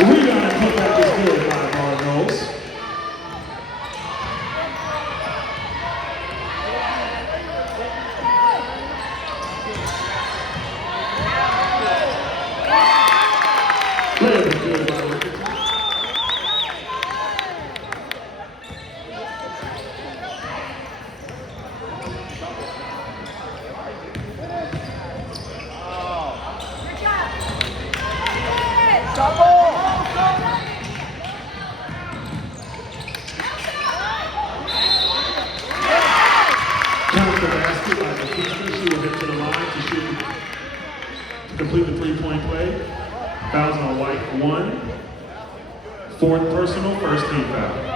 Rebound and putback is good by Mark Knowles. Layup is good by Richardson. Counts the basket by Batista. She will head to the line to shoot, to complete the three-point play. Fouls on White, 1. Fourth personal, first team foul.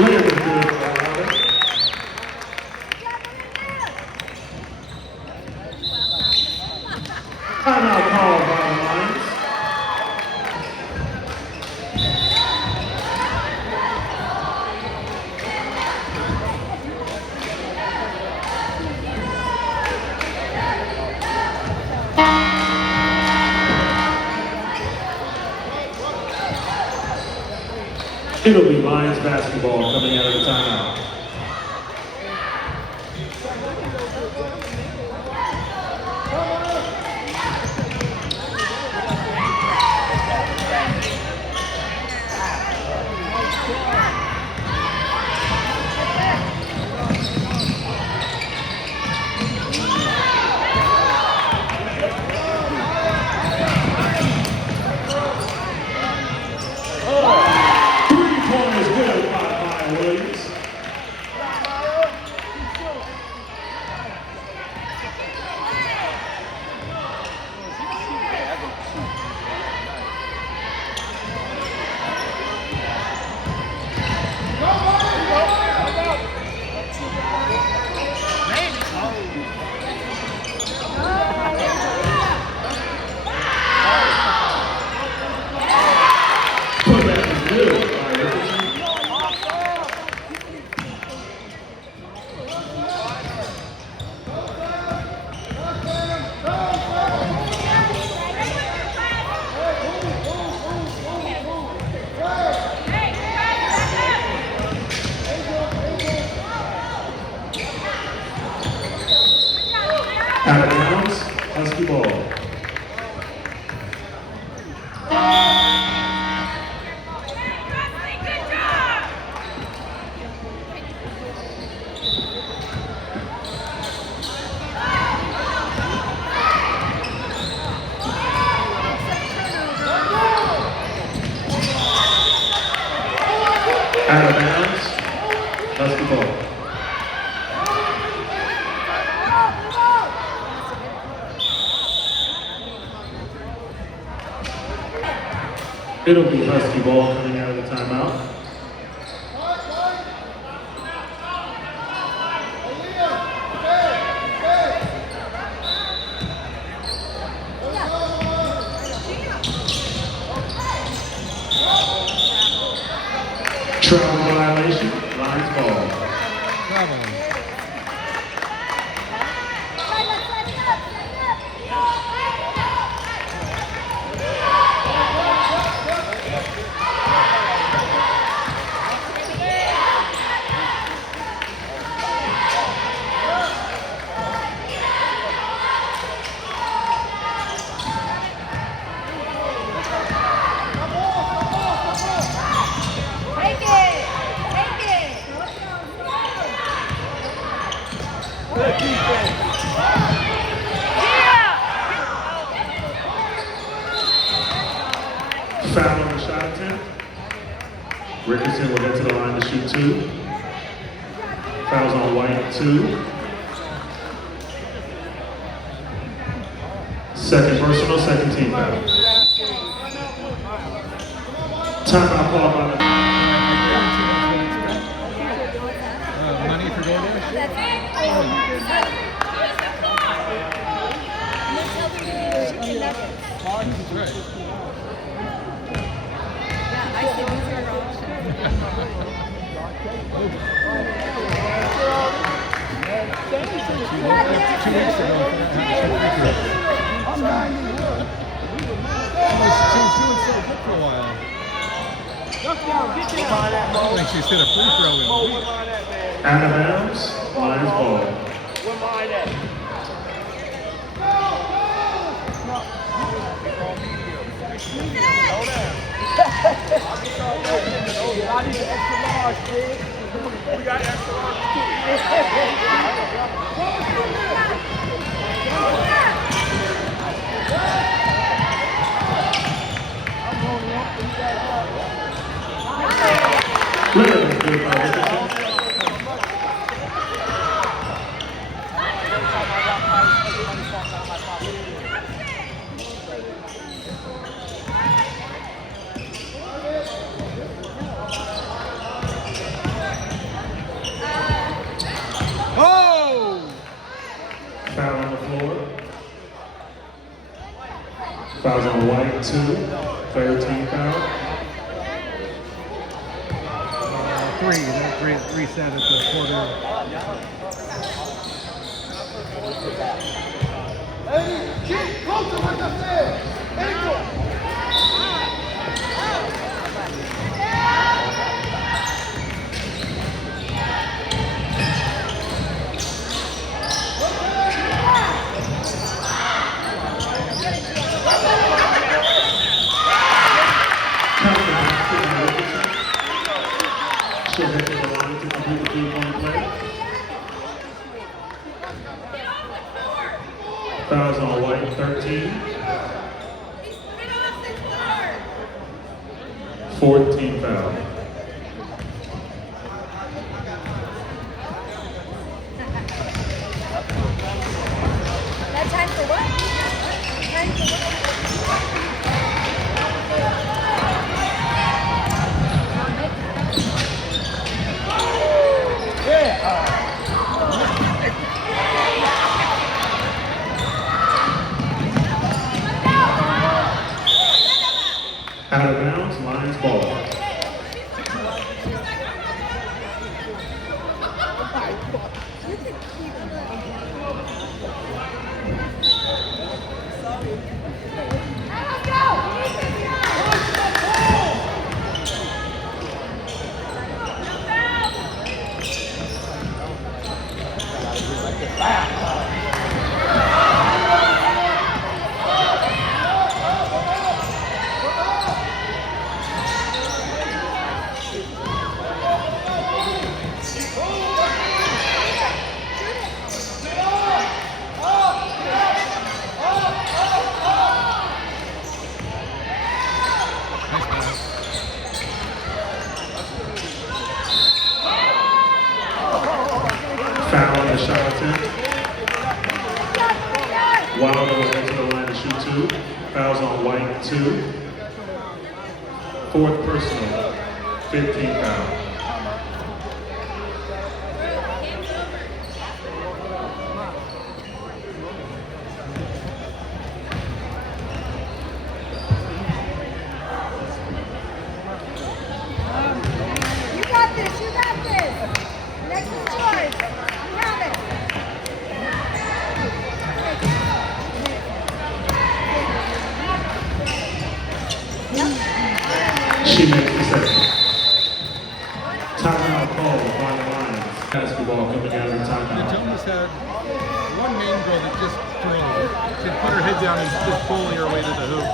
Layup is good by Robert. Timeout called by the Lions. It'll be Lions basketball coming out of the timeout. Three-point is good by Maya Williams. Putback is good by Richardson. Out of bounds, Husky ball. Out of bounds, Husky ball. It'll be Husky ball coming out of the timeout. Travel violation, Lions ball. Take it! Foul on the shot attempt. Richardson will head to the line to shoot 2. Fouls on White, 2. Second personal, second team foul. Timeout called by the... Money for DoorDash? That's right. I see these are our options. 2 weeks ago, she was so good for a while. I don't think she's hit a free throw in a week. Out of bounds, Lions ball. We got extra large. Lillard, good by Richardson. Oh! Foul on the floor. Fouls on White, 2. Third team foul. 3. That reset at the quarter. She'll head to the line to complete the 3-point play. Fouls on White, 13. Fourth team foul. That time for what? Time for what? Out of bounds, Lions ball. Foul on the shot attempt. Wilder will head to the line to shoot 2. Fouls on White, 2. Fourth personal, 15 foul. You got this, you got this. Next is yours. You have it. She makes the second. Timeout called by the Lions. Basketball coming out of the The timeout. Jonas had one main girl that just drove. She'd put her head down and just bully her way to the hoop.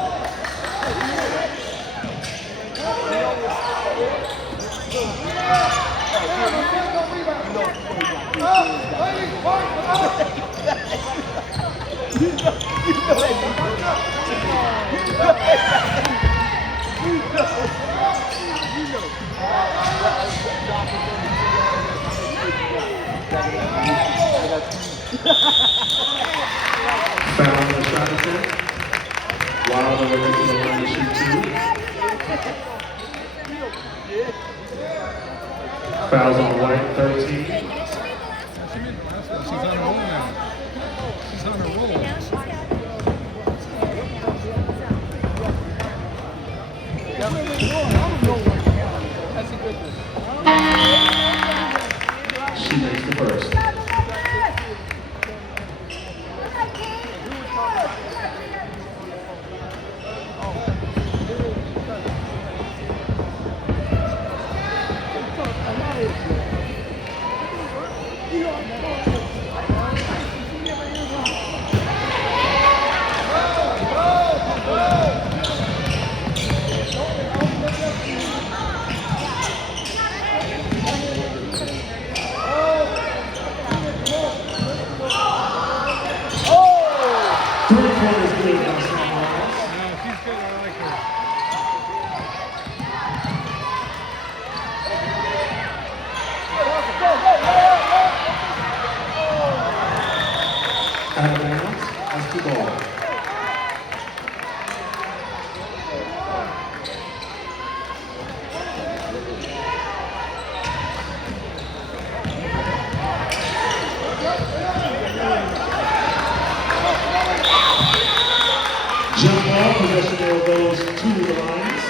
Foul on the shot attempt. Wilder will get to the line to shoot 2. Fouls on White, 13. She's on a roll now. She's on a roll. She makes the first. Three-pointers good by Sam Miles. No, she's good. I like her. Out of bounds, that's the ball. Jump ball, possession there goes to the lines.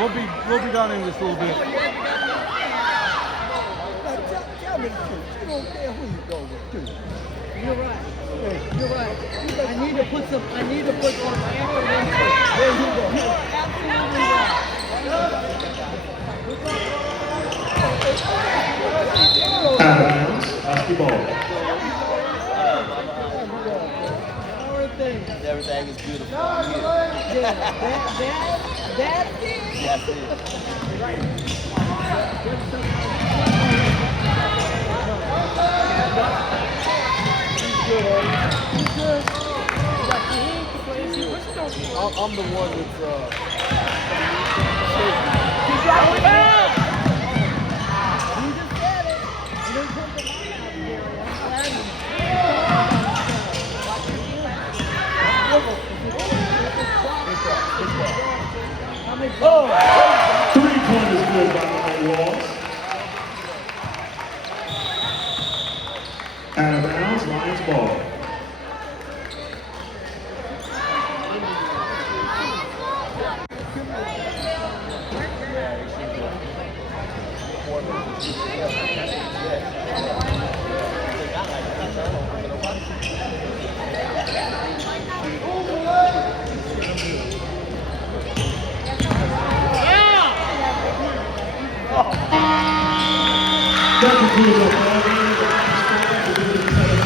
We'll be down in just a little bit. Tell me the truth. You don't care who you go with, do you? You're right. Hey, you're right. I need to put some effort into where you go. You're absolutely right. Out of bounds, that's the ball. Everything is beautiful. Yeah, that's it. That's it. I'm the one that's you just said it. You didn't come to Three-pointers good by Mike Walls. Out of bounds, Lions ball. That concludes our